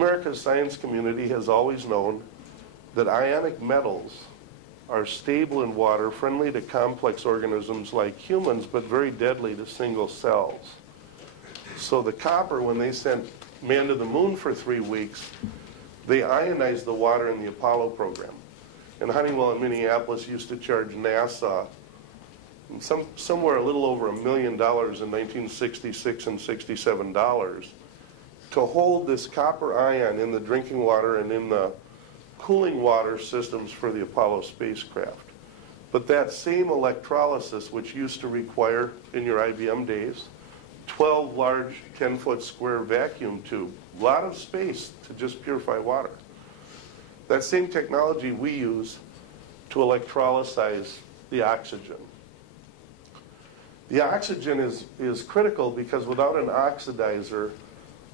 America's science community has always known that ionic metals are stable in water, friendly to complex organisms like humans, but very deadly to single cells. So the copper, when they sent man to the moon for 3 weeks, they ionized the water in the Apollo program. And Honeywell in Minneapolis used to charge NASA somewhere a little over $1 million in 1966 and $67 to hold this copper ion in the drinking water and in the cooling water systems for the Apollo spacecraft. But that same electrolysis, which used to require, in your IBM days, 12 large 10-foot square vacuum tube, a lot of space to just purify water. That same technology we use to electrolyze the oxygen. The oxygen is critical because without an oxidizer,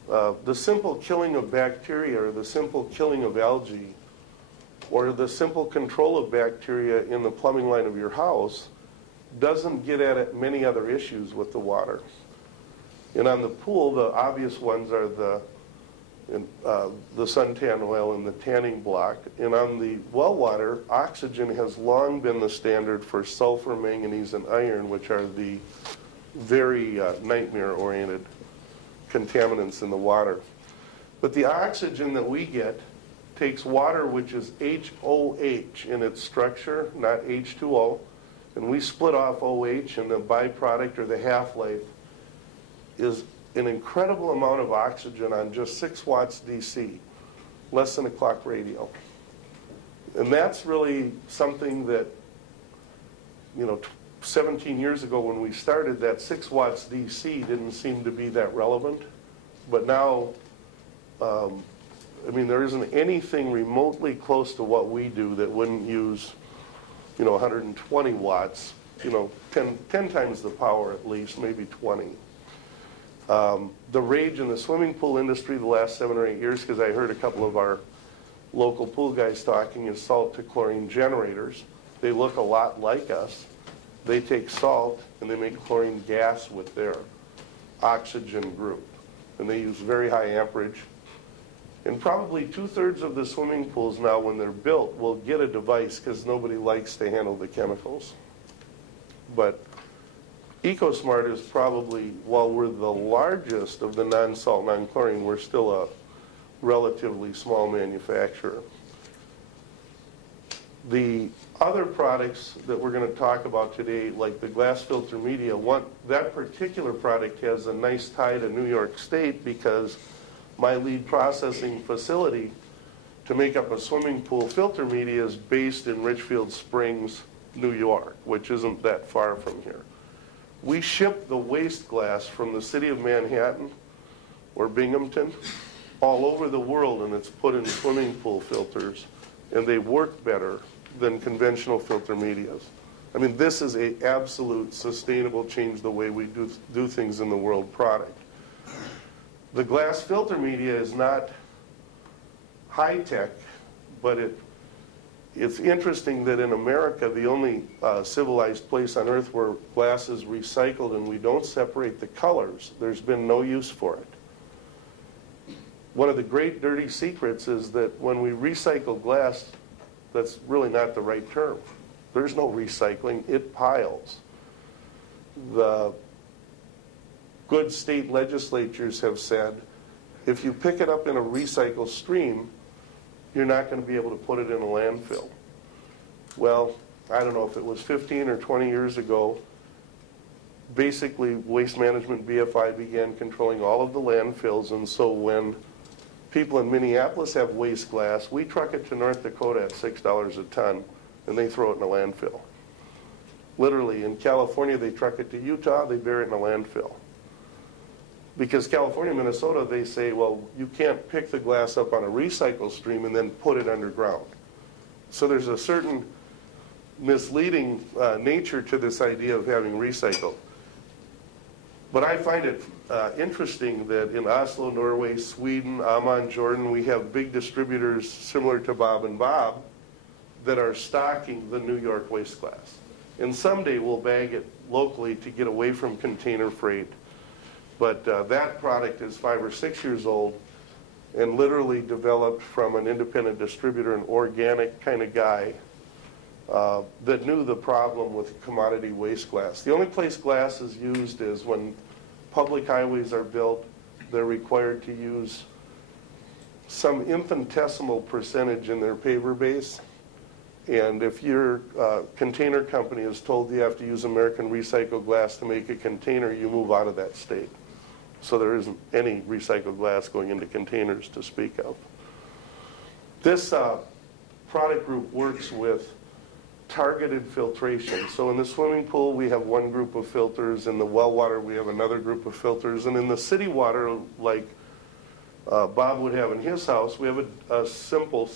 the simple killing of bacteria or the simple killing of algae or the simple control of bacteria in the plumbing line of your house doesn't get at many other issues with the water. And on the pool, the obvious ones are the suntan oil and the tanning block. And on the well water, oxygen has long been the standard for sulfur, manganese, and iron, which are the very nightmare-oriented contaminants in the water. But the oxygen that we get takes water which is HOH in its structure, not H2O, and we split off OH, and the byproduct, or the half-life, is an incredible amount of oxygen on just 6 watts DC, less than a clock radio. And that's really something that, 17 years ago when we started, that 6 watts DC didn't seem to be that relevant. But now, there isn't anything remotely close to what we do that wouldn't use, 120 watts, 10 times the power at least, maybe 20. The rage in the swimming pool industry the last 7 or 8 years, because I heard a couple of our local pool guys talking, is salt to chlorine generators. They look a lot like us. They take salt and they make chlorine gas with their oxygen group. And they use very high amperage. And probably 2/3 of the swimming pools now, when they're built, will get a device because nobody likes to handle the chemicals. But EcoSmarte is probably, while we're the largest of the non-salt, non-chlorine, we're still a relatively small manufacturer. The other products that we're going to talk about today, like the glass filter media, that particular product has a nice tie to New York State because my lead processing facility to make up a swimming pool filter media is based in Richfield Springs, New York, which isn't that far from here. We ship the waste glass from the city of Manhattan or Binghamton all over the world, and it's put in swimming pool filters, and they work better than conventional filter medias. This is an absolute sustainable change the way we do things in the world product. The glass filter media is not high-tech, but it's interesting that in America, the only civilized place on earth where glass is recycled and we don't separate the colors, there's been no use for it. One of the great dirty secrets is that when we recycle glass, that's really not the right term. There's no recycling, it piles. The good state legislatures have said, if you pick it up in a recycle stream, you're not going to be able to put it in a landfill. Well, I don't know if it was 15 or 20 years ago, basically Waste Management BFI began controlling all of the landfills, and so when people in Minneapolis have waste glass, we truck it to North Dakota at $6 a ton, and they throw it in a landfill. Literally, in California, they truck it to Utah, they bury it in a landfill. Because California and Minnesota, they say, well, you can't pick the glass up on a recycle stream and then put it underground. So there's a certain misleading nature to this idea of having recycled. But I find it interesting that in Oslo, Norway, Sweden, Amman, Jordan, we have big distributors similar to Bob and Bob that are stocking the New York waste glass. And someday we'll bag it locally to get away from container freight. But that product is 5 or 6 years old, and literally developed from an independent distributor, an organic kind of guy that knew the problem with commodity waste glass. The only place glass is used is when public highways are built. They're required to use some infinitesimal percentage in their paver base. And if your container company is told you have to use American recycled glass to make a container, you move out of that state. So there isn't any recycled glass going into containers to speak of. This product group works with targeted filtration. So in the swimming pool, we have one group of filters. In the well water, we have another group of filters. And in the city water, like Bob would have in his house, we have a simple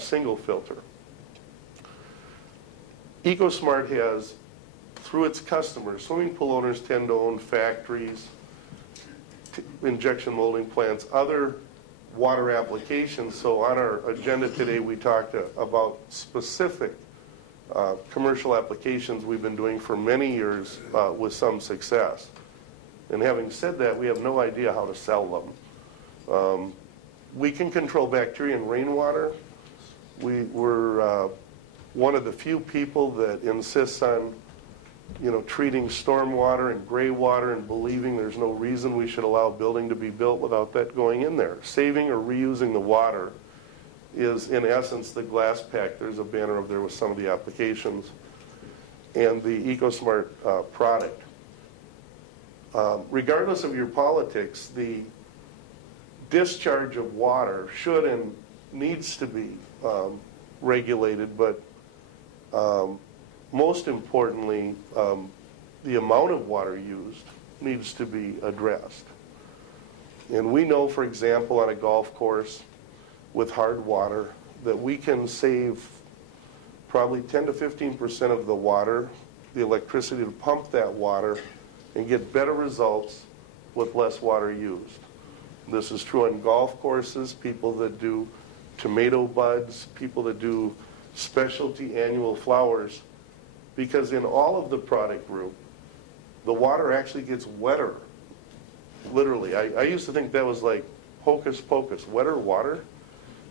single filter. EcoSmarte has, through its customers, swimming pool owners tend to own factories, injection molding plants, other water applications. So on our agenda today, we talked about specific commercial applications we've been doing for many years with some success. And having said that, we have no idea how to sell them. We can control bacteria in rainwater. We're one of the few people that insists on, treating storm water and gray water and believing there's no reason we should allow a building to be built without that going in there. Saving or reusing the water is, in essence, the glass pack. There's a banner up there with some of the applications. And the EcoSmarte product. Regardless of your politics, the discharge of water should and needs to be regulated, but most importantly, the amount of water used needs to be addressed. And we know, for example, on a golf course with hard water, that we can save probably 10 to 15% of the water, the electricity to pump that water, and get better results with less water used. This is true on golf courses, people that do tomato buds, people that do specialty annual flowers, because in all of the product group, the water actually gets wetter, literally. I used to think that was like hocus pocus, wetter water.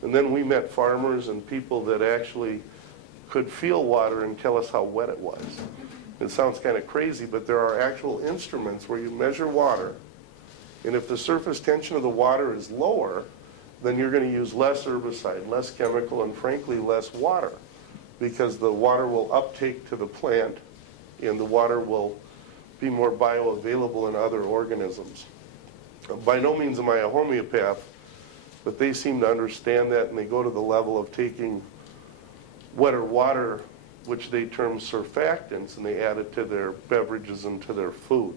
And then we met farmers and people that actually could feel water and tell us how wet it was. It sounds kind of crazy, but there are actual instruments where you measure water, and if the surface tension of the water is lower, then you're going to use less herbicide, less chemical, and frankly, less water, because the water will uptake to the plant, and the water will be more bioavailable in other organisms. By no means am I a homeopath, but they seem to understand that, and they go to the level of taking wetter water, which they term surfactants, and they add it to their beverages and to their food.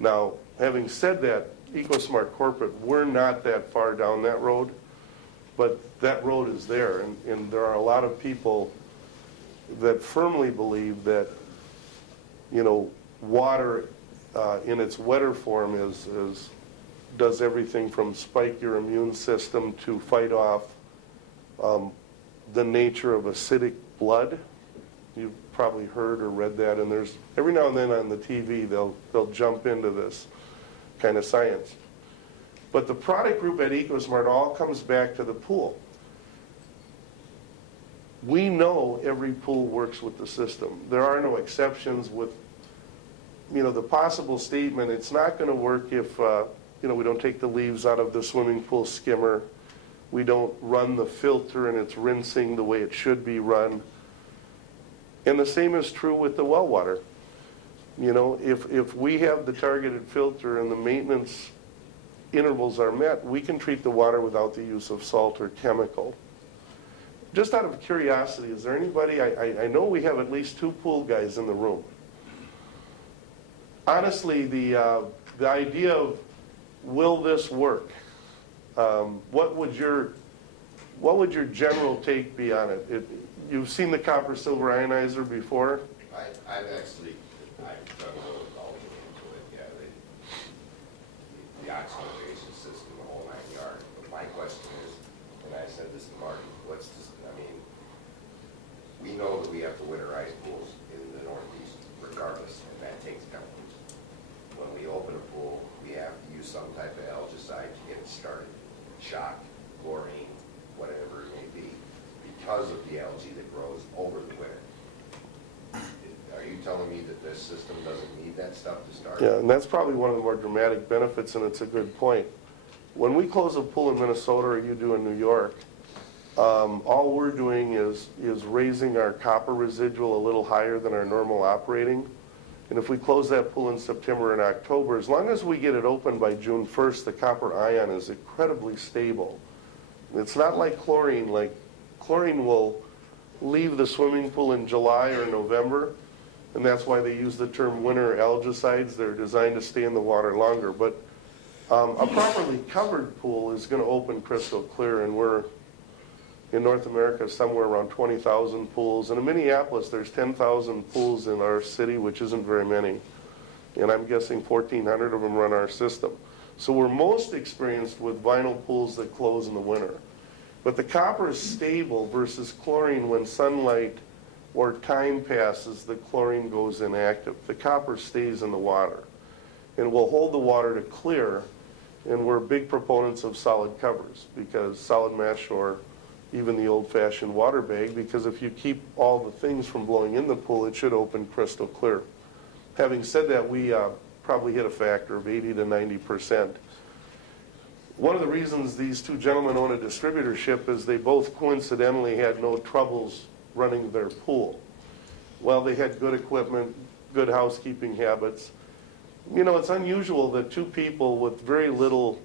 Now, having said that, EcoSmarte Corporate, we're not that far down that road, but that road is there, and there are a lot of people that firmly believe that, water in its wetter form does everything from spike your immune system to fight off the nature of acidic blood. You've probably heard or read that, and there's every now and then on the TV they'll jump into this kind of science. But the product group at EcoSmarte all comes back to the pool. We know every pool works with the system. There are no exceptions with, the possible statement, it's not going to work if, we don't take the leaves out of the swimming pool skimmer. We don't run the filter and it's rinsing the way it should be run. And the same is true with the well water. If we have the targeted filter and the maintenance intervals are met, we can treat the water without the use of salt or chemical. Just out of curiosity, is there anybody, I know we have at least 2 pool guys in the room. Honestly, the idea of will this work? What would your general take be on it? You've seen the copper silver ionizer before? I've done a little indulging into it, yeah. The oxidation system, the whole 9 yards. But my question is, and I said this to Mark, we know that we have to winterize pools in the Northeast regardless, and that takes chemicals. When we open a pool, we have to use some type of algicide to get it started, shock, because of the algae that grows over the winter. Are you telling me that this system doesn't need that stuff to start? Yeah, and that's probably one of the more dramatic benefits, and it's a good point. When we close a pool in Minnesota, or you do in New York, all we're doing is raising our copper residual a little higher than our normal operating. And if we close that pool in September and October, as long as we get it open by June 1st, the copper ion is incredibly stable. It's not like chlorine. Like chlorine will leave the swimming pool in July or November, and that's why they use the term winter algicides. They're designed to stay in the water longer. But a properly covered pool is going to open crystal clear, and we're in North America somewhere around 20,000 pools. And in Minneapolis, there's 10,000 pools in our city, which isn't very many. And I'm guessing 1,400 of them run our system. So we're most experienced with vinyl pools that close in the winter. But the copper is stable versus chlorine. When sunlight or time passes, the chlorine goes inactive. The copper stays in the water and will hold the water to clear. And we're big proponents of solid covers, because solid mesh, or even the old-fashioned water bag, because if you keep all the things from blowing in the pool, it should open crystal clear. Having said that, we probably hit a factor of 80 to 90%. One of the reasons these two gentlemen own a distributorship is they both coincidentally had no troubles running their pool. Well, they had good equipment, good housekeeping habits. You know, it's unusual that two people with very little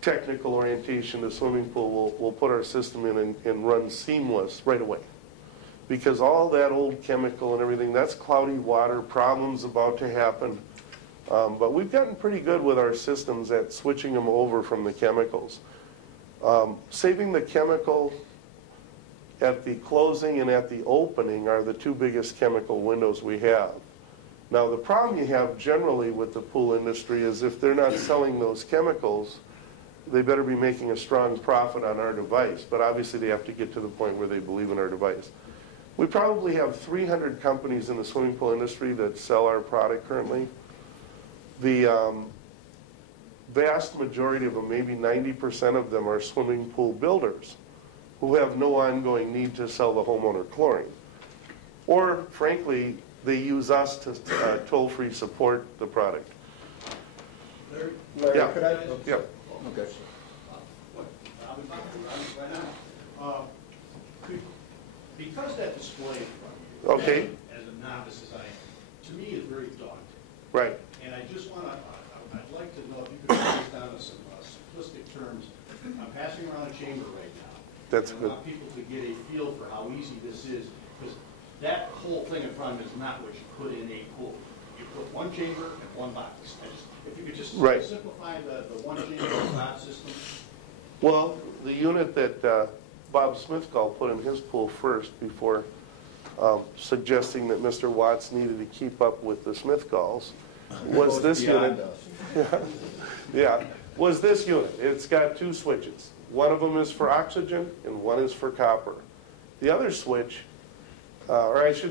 technical orientation to swimming pool will put our system in and run seamless right away. Because all that old chemical and everything, that's cloudy water, problems about to happen. But we've gotten pretty good with our systems at switching them over from the chemicals. Saving the chemical at the closing and at the opening are the two biggest chemical windows we have. Now, the problem you have generally with the pool industry is if they're not selling those chemicals, they better be making a strong profit on our device. But obviously, they have to get to the point where they believe in our device. We probably have 300 companies in the swimming pool industry that sell our product currently. The vast majority of them, maybe 90% of them, are swimming pool builders who have no ongoing need to sell the homeowner chlorine. Or, frankly, they use us to toll-free support the product. Larry, Yeah. could I? Yeah. Okay. Because that display in front of you, Okay. as a novice as I am, to me is very daunting. Right. And I just want to, I'd like to know if you could break this down to some simplistic terms. I'm passing around a chamber right now. That's and I good. want people to get a feel for how easy this is, because that whole thing in front of it is not what you put in a pool. You put one chamber and one box. If you could just Right. simplify the one chamber and box system. Well, the unit that Bob Smithgall put in his pool first, before suggesting that Mr. Watts needed to keep up with the Smithgalls, was this unit. Yeah, was this unit. It's got two switches. One of them is for oxygen and one is for copper. The other switch, or I should